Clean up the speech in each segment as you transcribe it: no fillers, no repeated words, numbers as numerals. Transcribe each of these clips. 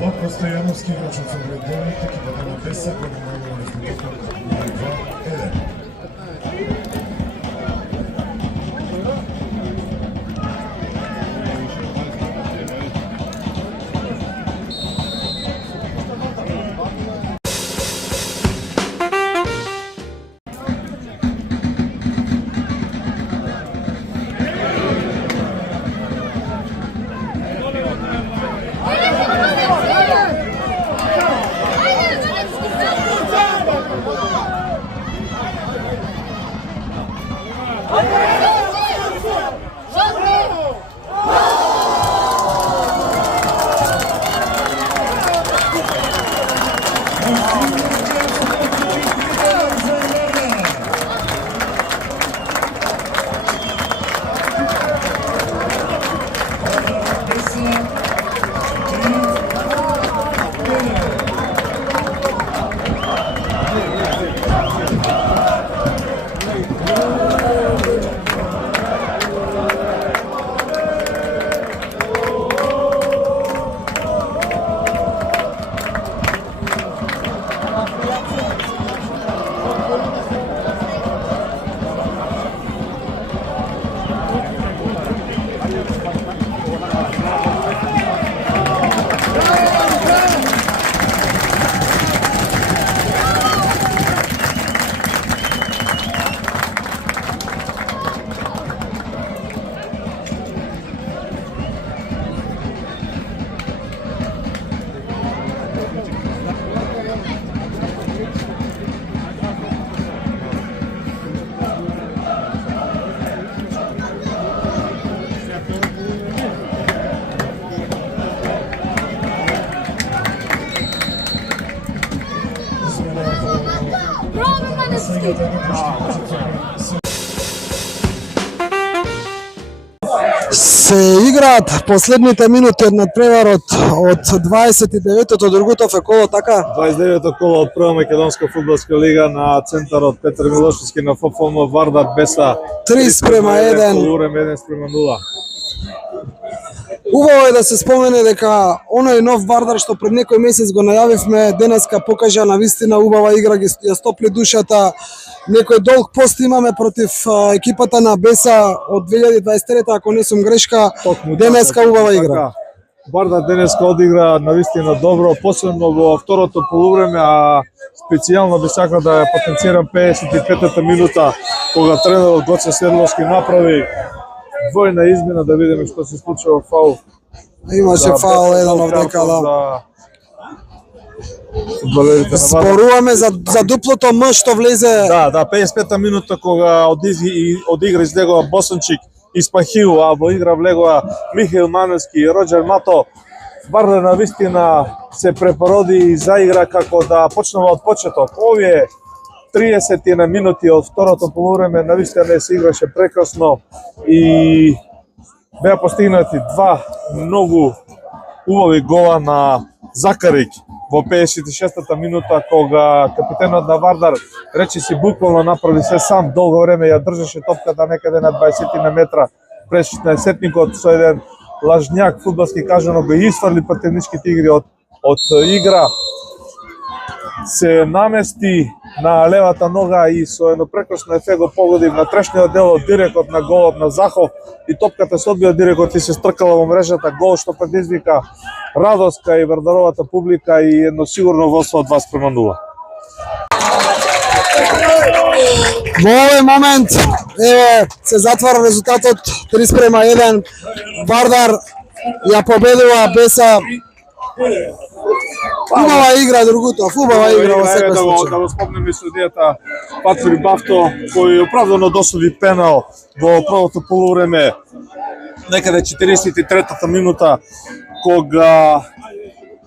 Владко Стојановски, играч од Совредовник, екипата на Беса, која намалува резултатот на 2-1. Се играат последните минути од надпреварот од 29-то Другутов е коло, така? 29-то коло од Прва македонска фудбалска лига на центарот Петар Милошевски на ФФМ Вардар Беса 3:1. Полувреме 1:0. Убаво е да се спомене дека оној нов Вардар што пред некој месец го најавивме, денеска покажа на вистина убава игра, ги ја стопли душата. Некој долг пост имаме против екипата на Беса од 2023, ако не сум грешка. Денеска убава игра. Вардар денеска одигра навистина добро, посебно во второто полувреме, а специјално би сакал да ја потенцирам 55-та минута, кога тренерот Гоце Седловски направи двојна измена, да видиме што се случува фаул. Имаше фаул еден овдека, да. Зборуваме за дуплото М што влезе. Да, 55-та минута кога одигра излегува Босанчик и Спахил, а во игра влегува Михаил Маневски и Роџер Мато. Вардар на вистина се препороди и заигра како да почнува од почеток. Овие 30 на минути од второто полувреме на вистина не се играше прекрасно и беа постигнати два многу убави гола на Закарик во 56-та минута, кога капитенот на Вардар речиси буквално направи се сам, долго време ја држеше топката некаде на 20 на метра пред 16-никот, со еден лажњак фудбалски кажано го исфрли противничките игри од игра. Се намести на левата нога и со едно прекрасно ефе го погоди на трешниот дел од дирекот на голот на Захов и топката се одбија дирекот и се стркала во мрежата, гол што предизвика радост кај Вардаровата публика и едно сигурно водство од 2:0. Во овој момент се затвара резултатот 3:1. Вардар ја победува Беса. Убава игра Другутов, убава игра во секој случај. Да го спомнеме судијата Патри Бафто, кој оправдано досуди пенал во првото полувреме, некаде 43-та минута, кога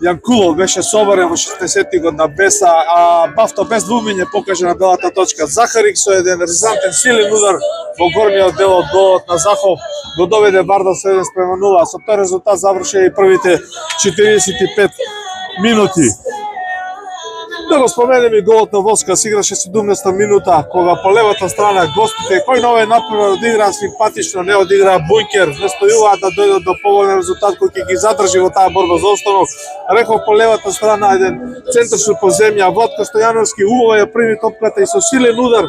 Јанкулов беше соборен во 60-ти год на Беса, а Бафто без двумиње покаже на белата точка. Захарик со еден резантен силен удар во горниот дел од голот на Захов го доведе Вардар со 1:0. Со тој резултат заврши и првите 45 минути. Да го споменем и голот на Воска, се играше 17-та минута, кога по левата страна гостите, кој нове например одиграа симпатично, не одиграа бункер, настојуваат да дојдат до поволен резултат кој ќе ги задржи во таа борба за останок. Реков по левата страна еден центаршут по земја, Владко Стојановски убаво ја прими топката и со силен удар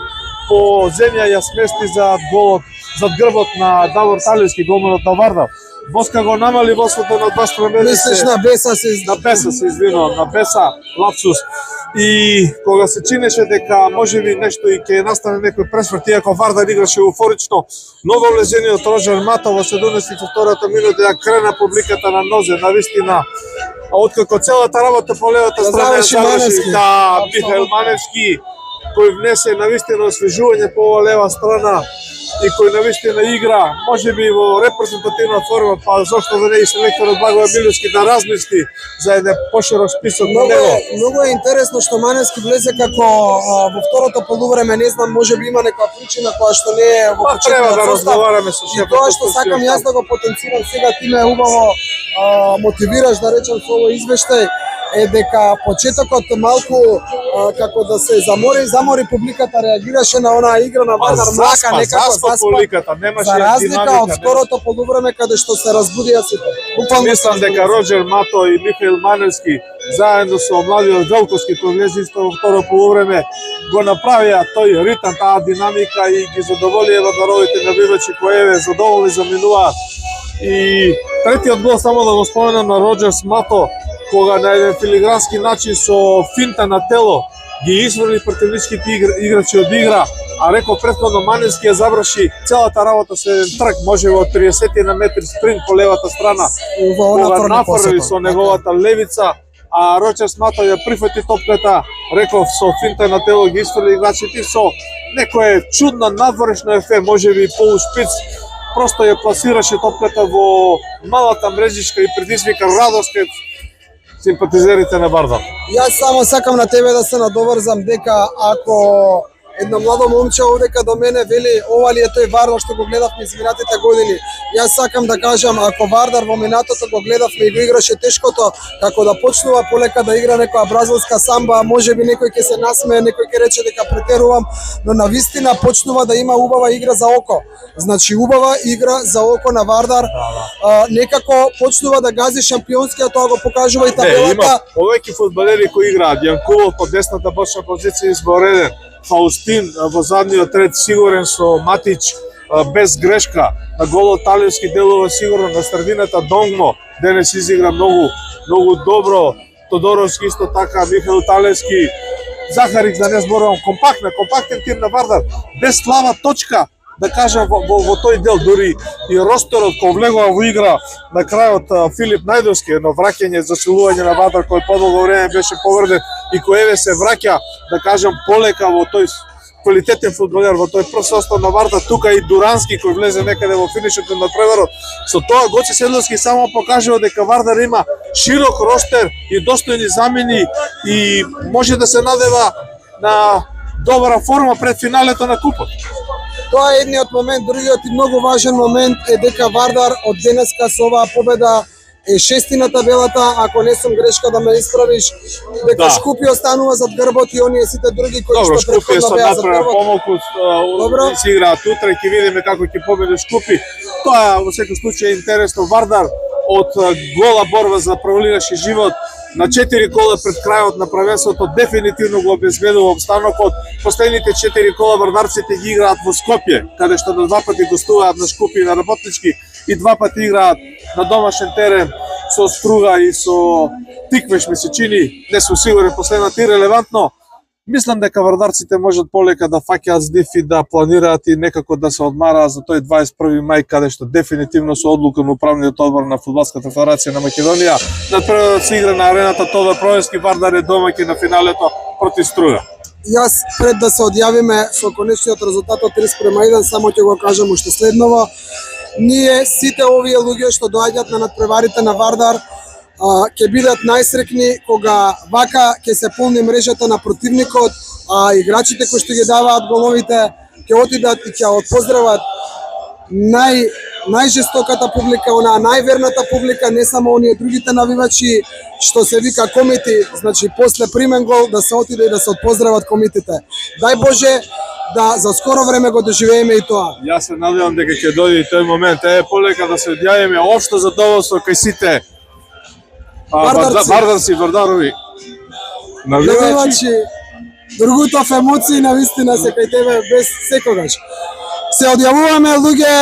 по земја ја смести за голот, зад грбот на Давор Талевски, голманот на Вардар. Воска го намали водството на 2:1. Мислиш на Беса се извинувам, на Беса, лапсус. И кога се чинеше дека можеби нешто и ќе настане некој пресврт, иако Вардар играше уфорично, ново влезениот Роџер Мато во 72-та минута ја крена публиката на нозе, на вистина. А откако целата работа по левата страна заврши Михаил Маневски, кој внесе навистина освежување по лева страна и кој навистина игра, можеби во репрезентативна форма, па зошто да не и селекторот Благоје Милевски да размисли за еден поширок список на него. Многу е интересно што Маневски влезе како во второто полувреме, не знам, можеби има некоја причина која што не е во почетокот. Треба да разговараме со шефот. Тоа што сакам јас да го потенцирам сега, ти ме убаво мотивираш да речам со овој извештај, е дека почетокот малку како да се замори публиката, реагираше на онаа игра на Вардар млака, некако заспа публиката, немаше за разлика динамика, од второто полувреме каде што се разбудија сите. Мислам дека Роџер Мато и Михаил Маневски заедно со младиот Велковски кој влезе исто во второ полувреме го направија тој ритам, таа динамика и ги задоволија вардаровите навивачи кои еве задоволни заминуваат. И третиот гол, само да го споменам, на Роџер Мато, кога на еден филигрански начин со финта на тело ги изврли противничките играчи од игра, а реков претходно Маневски ја заврши целата работа со еден трк, може во 30 на метри спринт по левата страна, кога нафрли со неговата левица, а Роџер Мато ја прифати топката, реков со финта на тело ги изврли играчите со некоја чудна надворешно ефе, можеби полушпиц, просто ја пласираше топката во малата мрежичка и предизвика радост кај симпатизерите на Вардар. Јас само сакам на тебе да се надоврзам дека ако едно младо момче овдека до мене вели ова ли е тој Вардар што го гледавме изминатите години, јас сакам да кажам, ако Вардар во минатото го гледавме и го играше тешкото, како да почнува полека да игра некоја бразилска самба, можеби некој ќе се насмее, некој ќе рече дека претерувам, но навистина почнува да има убава игра за око. Значи убава игра за око на Вардар, некако почнува да гази шампионскиот, тоа го покажува и табелата. Има повеќе фудбалери кои играат, Јанкулов по десната бочна позиција избореден, Фаустин во задниот ред сигурен со Матич без грешка, на голот Талевски делува сигурно, на средината Донгмо денес изигра многу добро, Тодоровски исто така, Михаил Талевски, Захарик да не зборувам, компактен тим на Вардар, без слаба точка, да кажам во тој дел, дури и ростерот кој влегува во игра на крајот Филип Најдовски, едно враќање за силување на Вардар кој подолго време беше повреден и кој еве се враќа, да кажам, полека во тој квалитетен фудбалер, во тој прв состав на Вардар, тука и Дурански кој влезе некаде во финишот на преварот. Со тоа Гоце Седловски само покажува дека Вардар има широк ростер и достојни замени и може да се надева на добра форма пред финалето на купот. Тоа е едниот момент, другиот и многу важен момент е дека Вардар од денеска со оваа победа е шести на табелата, ако не сум грешка да ме исправиш, дека Шкупи останува зад грбот и оние сите други кои што претходно беа зад грбот. Помалку се играат утре, ќе видиме како ќе победи Шкупи. Тоа во секој случај е интересно. Вардар од гола борба за праволигашки живот на 4 кола пред крајот на првенството дефинитивно го обезбедува обстанокот. Последните 4 кола вардарците ги играат во Скопје, каде што на 2 пати гостуваат на Шкупи и на Работнички и 2 пати играат на домашен терен со Струга и со Тиквеш, ми се чини, не сум сигурен последната и релевантно. Мислам дека вардарците можат полека да фаќаат здив и да планираат и некако да се одмараат за тој 21 мај, каде што дефинитивно со одлука на управниот одбор на Фудбалската федерација на Македонија надпреварот се игра на арената Тодор Проевски. Вардар е домаќин на финалето против Струга. Јас пред да се одјавиме со конечниот резултат од 30:1 само ќе го кажам уште следново. Ние сите овие луѓе што доаѓаат на надпреварите на Вардар ќе бидат најсрекни кога вака ќе се полни мрежата на противникот, а играчите кои што ги даваат головите ќе отидат и ќе отпоздрават најжестоката публика, онаа најверната публика, не само оние другите навивачи што се вика комити, значи после примен гол да се отиде и да се отпоздрават комитите. Дај Боже да за скоро време го доживееме и тоа. Јас се надевам дека ќе дојде и тој момент. Полека да се одјавиме општо задоволство кај сите вардарци, вардарови. Навивачи, Другутов емоции навистина се кај тебе без секогаш. Се одјавуваме луѓе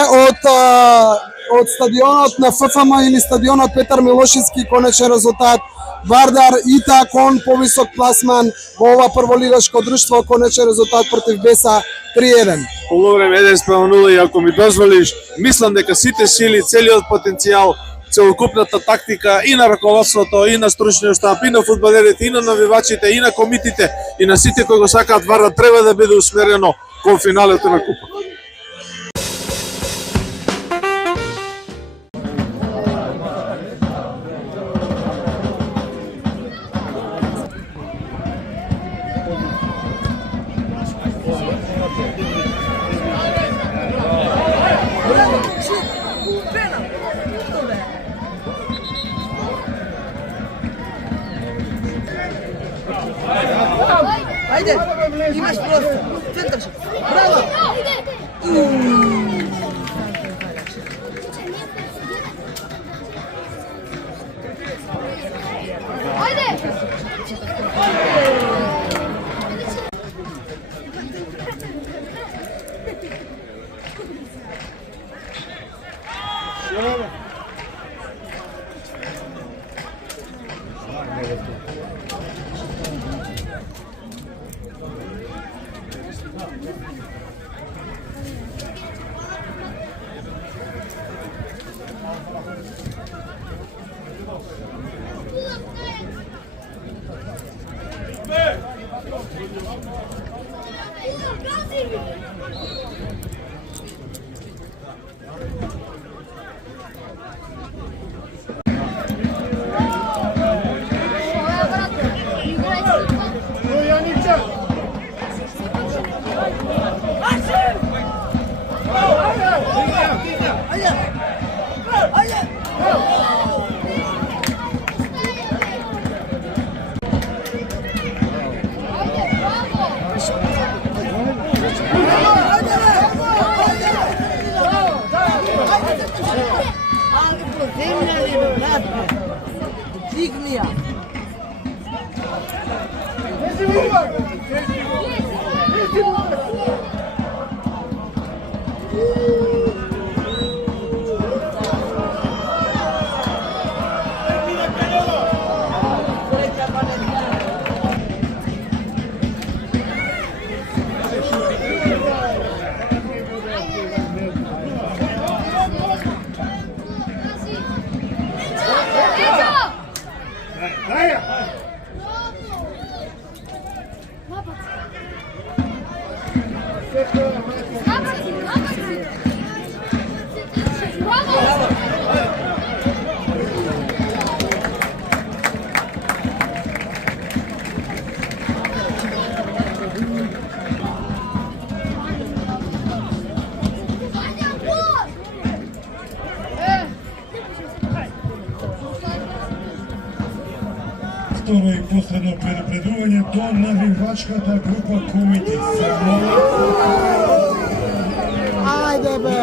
од стадионот на ФФМ или стадионот Петар Милошевски, конечен резултат Вардар Ита кон повисок пласман во ова прволигашко друштво, конечен резултат против Беса 3-1. Полувреме 1:0 и ако ми дозволиш, мислам дека сите сили, целиот потенцијал, целокупната тактика и на раководството, и на стручниот штаб, и на фудбалерите, и на навивачите, и на комитите, и на сите кои го сакаат Вардар треба да биде усмерено кон финалето на купа. Ajde, imaš prostor, centraš, bravo! Второ и последно предупредување до навивачката група комити. Ајде бе!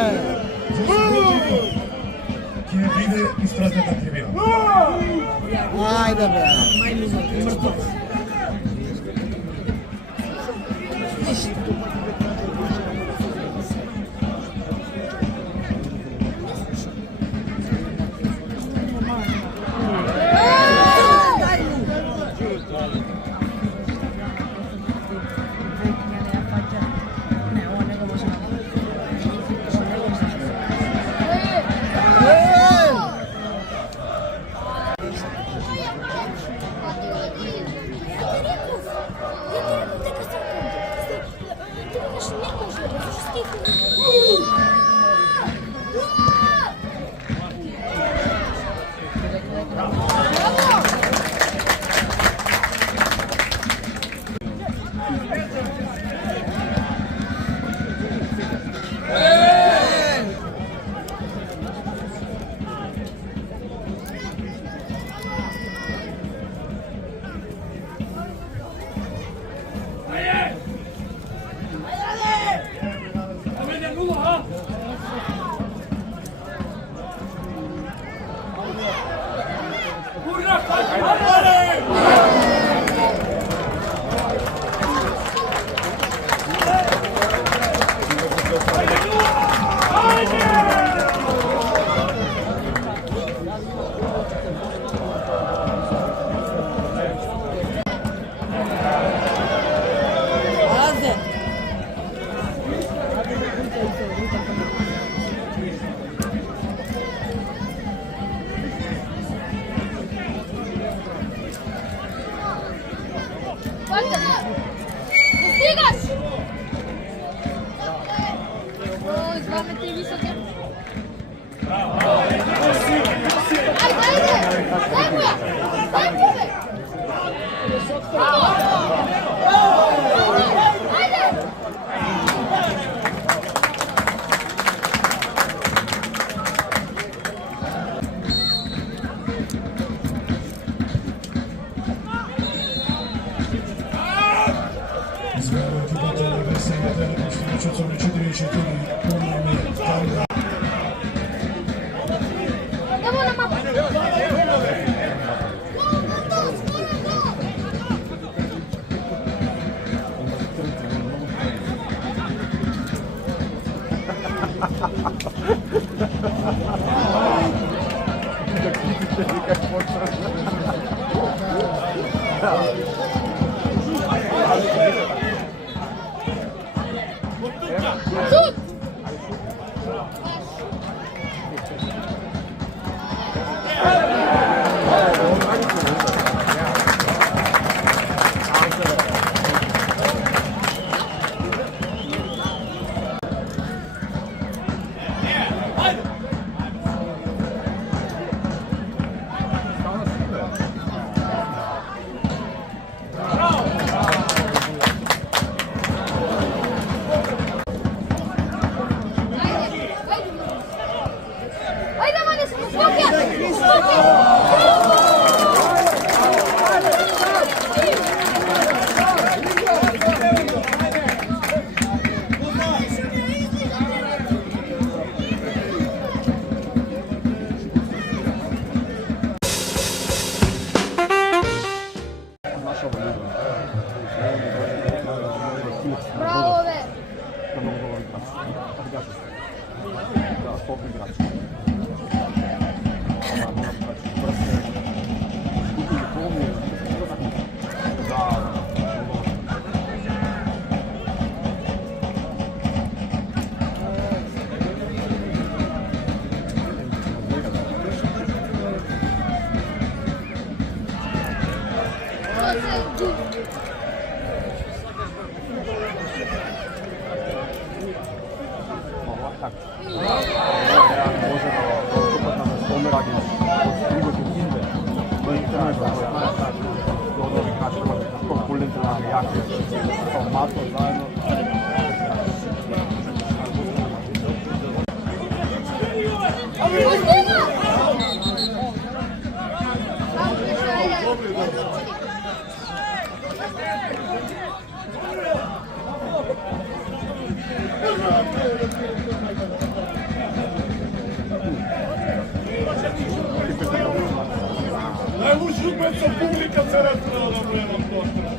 Ќе биде испразната трибина. Ајде бе! Стигаш! Ой, дваме ти високи. Ајде, ајде! Дай му ја! Дай му бе! Ајде! Изгледа екипата на Веса и Адели постојачот со 4-4 полни тайна. Ево на мапа! Шут! Ајде, мане, спокој! Браво, бе! Najlužiju među publika se rasprava na vrenom došlo.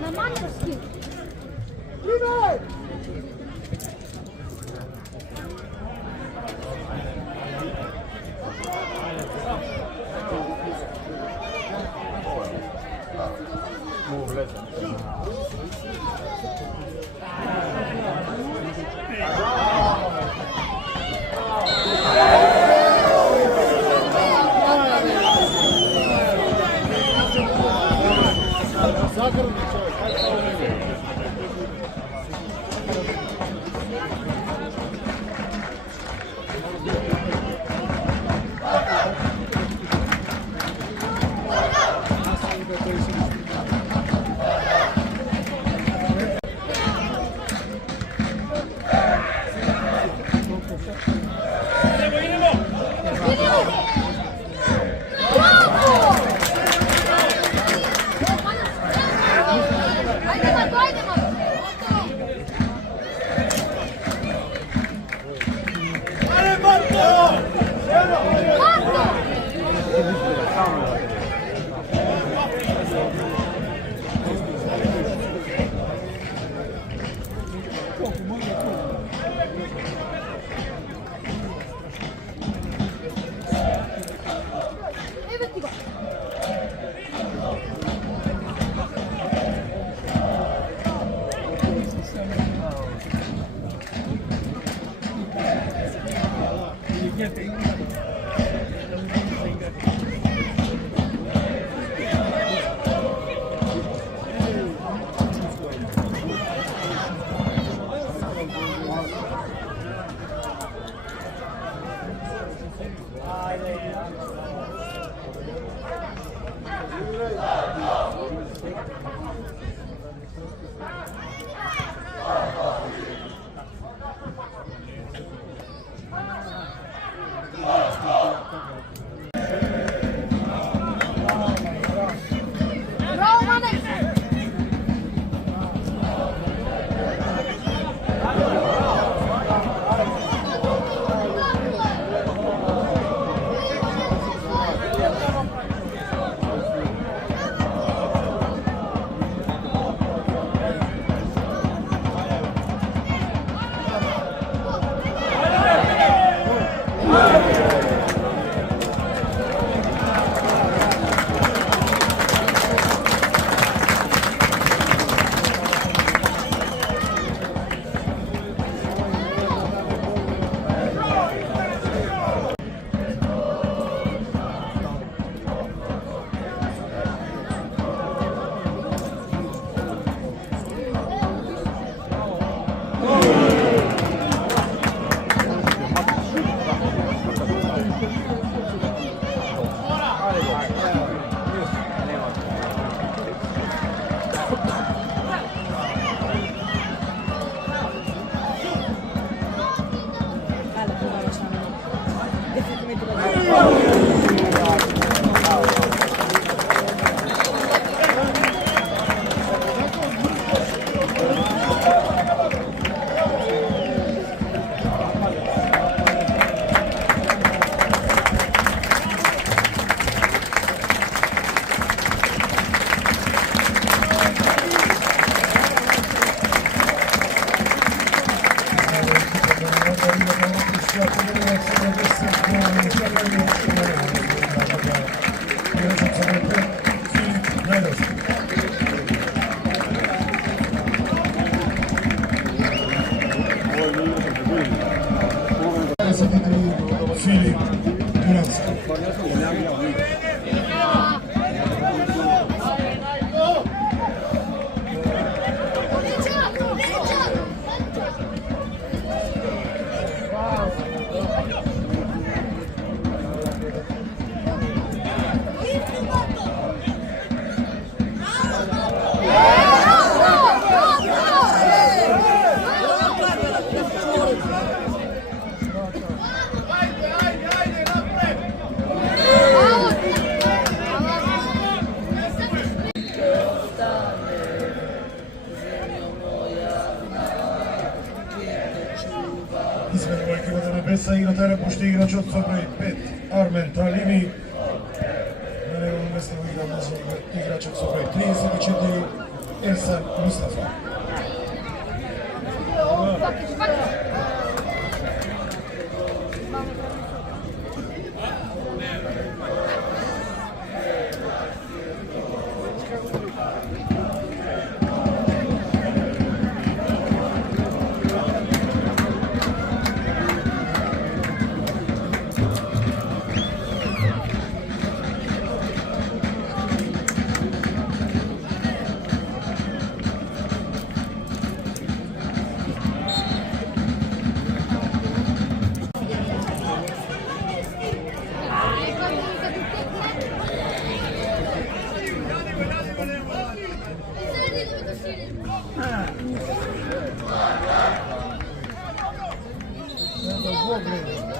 На манерски. Браво, Манек! Filip Duranski. Bravo! Изменува екипата на Беса, играта пушти играчот со број 5, Армен Таливи. На негово место игра играчот со број 34, Ерсан Мустафа. Добре.